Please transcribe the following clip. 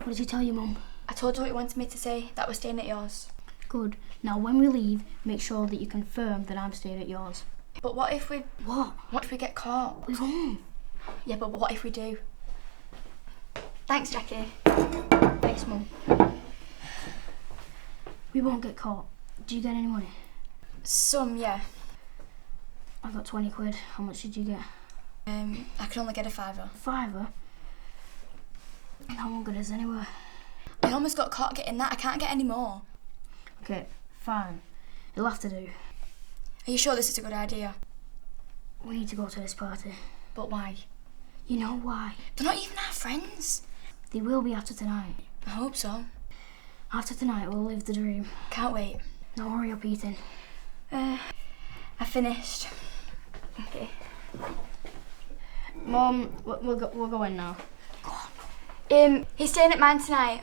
What did you tell your mum? I told her what you wanted me to say, that we're staying at yours. Good. Now when we leave, make sure that you confirm that I'm staying at yours. But what if we... What? What if we get caught? We won't. Yeah, but what if we do? Thanks, Jackie. Thanks, Mum. We won't get caught. Do you get any money? Some, yeah. I got 20 quid. How much did you get? I can only get a £5. £5? That won't get us anywhere. I almost got caught getting that. I can't get any more. Okay, fine. It'll have to do. Are you sure this is a good idea? We need to go to this party. But why? You know why? They're not even our friends. They will be after tonight. I hope so. After tonight, we'll live the dream. Can't wait. Now hurry up eating. I finished. Okay. Mum, we're going now. He's staying at mine tonight.